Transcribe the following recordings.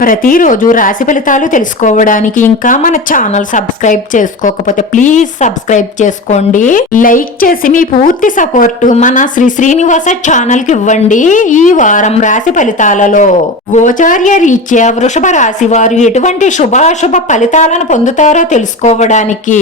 ప్రతిరోజు రాశి ఫలితాలు తెలుసుకోవడానికి ఇంకా మన ఛానల్ సబ్స్క్రైబ్ చేసుకోకపోతే ప్లీజ్ సబ్స్క్రైబ్ చేసుకోండి. లైక్ చేసి మీ పూర్తి సపోర్ట్ మన శ్రీ శ్రీనివాస ఛానల్కి ఇవ్వండి ఈ వారం రాశి ఫలితాలలో. గోచార్య రీత్యా వృషభ రాశి వారు ఎటువంటి శుభాశుభ ఫలితాలను పొందుతారో తెలుసుకోవడానికి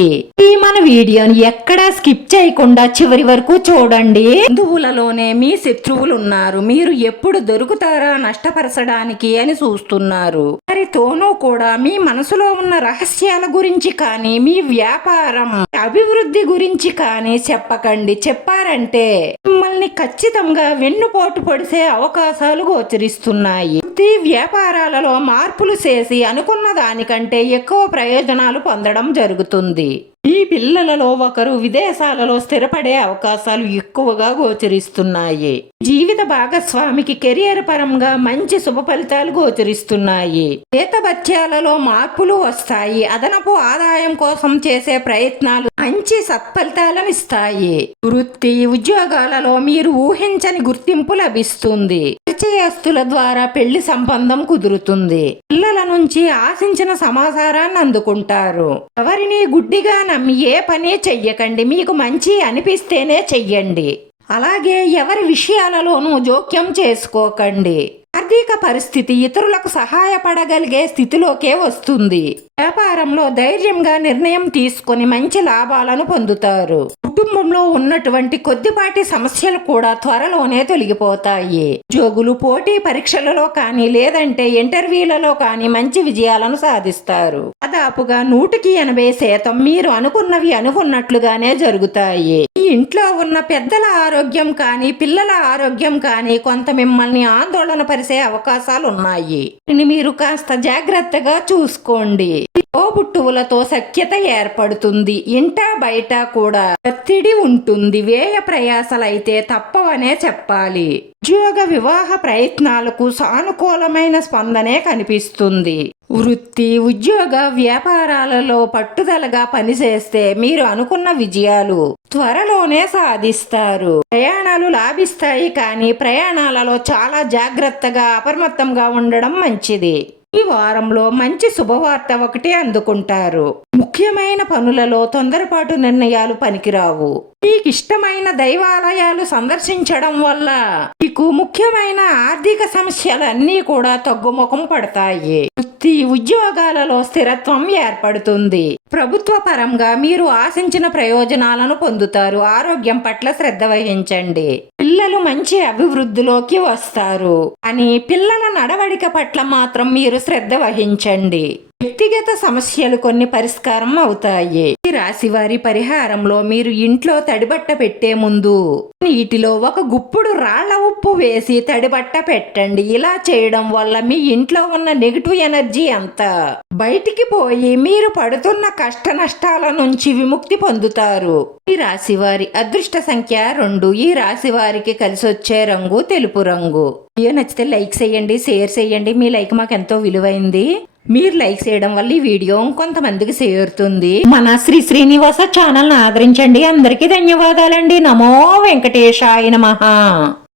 ఈ మన వీడియోని ఎక్కడా స్కిప్ చేయకుండా చివరి వరకు చూడండి. బంధువులలోనే మీ శత్రువులు ఉన్నారు మీరు ఎప్పుడు దొరుకుతారా నష్టపరచడానికి అని చూస్తున్నారు. వారితోనూ కూడా మీ మనసులో ఉన్న రహస్యాల గురించి కానీ మీ వ్యాపారం అభివృద్ధి గురించి కానీ చెప్పకండి. చెప్పారంటే మిమ్మల్ని ఖచ్చితంగా వెన్నుపోటు పడిసే అవకాశాలు గోచరిస్తున్నాయి. వృత్తి వ్యాపారాలలో మార్పులు చేసి అనుకున్న దానికంటే ఎక్కువ ప్రయోజనాలు పొందడం జరుగుతుంది. ఈ పిల్లలలో ఒకరు విదేశాలలో స్థిరపడే అవకాశాలు ఎక్కువగా గోచరిస్తున్నాయి. జీవిత భాగస్వామికి కెరియర్ పరంగా మంచి శుభ ఫలితాలు గోచరిస్తున్నాయి. జీతభత్యాలలో మార్పులు వస్తాయి. అదనపు ఆదాయం కోసం చేసే ప్రయత్నాలు మంచి సత్ఫలితాలను ఇస్తాయి. వృత్తి ఉద్యోగాలలో మీరు ఊహించని గుర్తింపు లభిస్తుంది. పరిచయస్తుల ద్వారా పెళ్ళి సంబంధం కుదురుతుంది. పిల్లల నుంచి ఆశించిన సమాచారాన్ని అందుకుంటారు. ఎవరిని గుడ్డిగా నమ్మి ఏ పని చెయ్యకండి. మీకు మంచి అనిపిస్తేనే చెయ్యండి. అలాగే ఎవరి విషయాలలోనూ జోక్యం చేసుకోకండి. ఆర్థిక పరిస్థితి ఇతరులకు సహాయపడగలిగే స్థితిలోకే వస్తుంది. వ్యాపారంలో ధైర్యంగా నిర్ణయం తీసుకొని మంచి లాభాలను పొందుతారు. కుటుంబంలో ఉన్నటువంటి కొద్దిపాటి సమస్యలు కూడా త్వరలోనే తొలగిపోతాయి. ఉద్యోగులు పోటీ పరీక్షలలో కానీ లేదంటే ఇంటర్వ్యూలలో కానీ మంచి విజయాలను సాధిస్తారు. దాదాపుగా నూటికి ఎనభై శాతం మీరు అనుకున్నవి అనుకున్నట్లుగానే జరుగుతాయి. ఈ ఇంట్లో ఉన్న పెద్దల ఆరోగ్యం కానీ పిల్లల ఆరోగ్యం కానీ కొంత మిమ్మల్ని ఆందోళన పరిచే అవకాశాలు ఉన్నాయి మీరు కాస్త జాగ్రత్తగా చూసుకోండి. తోబుట్టువులతో సఖ్యత ఏర్పడుతుంది. ఇంట బయట కూడా ఒత్తిడి ఉంటుంది. వ్యయ ప్రయాసలైతే తప్పవనే చెప్పాలి. ఉద్యోగ వివాహ ప్రయత్నాలకు సానుకూలమైన స్పందనే కనిపిస్తుంది. వృత్తి ఉద్యోగ వ్యాపారాలలో పట్టుదలగా పనిచేస్తే మీరు అనుకున్న విజయాలు త్వరలోనే సాధిస్తారు. ప్రయాణాలు లాభిస్తాయి కానీ ప్రయాణాలలో చాలా జాగ్రత్తగా అప్రమత్తంగా ఉండడం మంచిది. ఈ వారంలో మంచి శుభవార్త ఒకటి అందుకుంటారు. ముఖ్యమైన పనులలో తొందరపాటు నిర్ణయాలు పనికిరావు. మీకు ఇష్టమైన దైవాలయాలు సందర్శించడం వల్ల మీకు ముఖ్యమైన ఆర్థిక సమస్యలన్నీ కూడా తగ్గుముఖం పడతాయి. వృత్తి ఉద్యోగాలలో స్థిరత్వం ఏర్పడుతుంది. ప్రభుత్వ పరంగా మీరు ఆశించిన ప్రయోజనాలను పొందుతారు. ఆరోగ్యం పట్ల శ్రద్ధ వహించండి. పిల్లలు మంచి అభివృద్ధిలోకి వస్తారు. అని పిల్లల నడవడిక పట్ల మాత్రం మీరు శ్రద్ధ వహించండి. వ్యక్తిగత సమస్యలు కొన్ని పరిష్కారం అవుతాయి. ఈ రాశి వారి పరిహారంలో మీరు ఇంట్లో తడిబట్ట పెట్టే ముందు నీటిలో ఒక గుప్పుడు రాళ్ళ ఉప్పు వేసి తడిబట్ట పెట్టండి. ఇలా చేయడం వల్ల మీ ఇంట్లో ఉన్న నెగిటివ్ ఎనర్జీ అంతా బయటికి పోయి మీరు పడుతున్న కష్ట నష్టాల నుంచి విముక్తి పొందుతారు. ఈ రాశి వారి అదృష్ట సంఖ్య రెండు. ఈ రాశి వారికి కలిసి వచ్చే రంగు తెలుపు రంగు. వీడియో నచ్చితే లైక్ చేయండి షేర్ చేయండి. మీ లైక్ మాకు ఎంతో విలువైంది. మీరు లైక్ చేయడం వల్ల ఈ వీడియో కొంతమందికి చేరుతుంది. మన శ్రీ శ్రీనివాస ఛానల్ ఆదరించండి. అందరికీ ధన్యవాదాలండి. నమో వెంకటేశాయ నమ.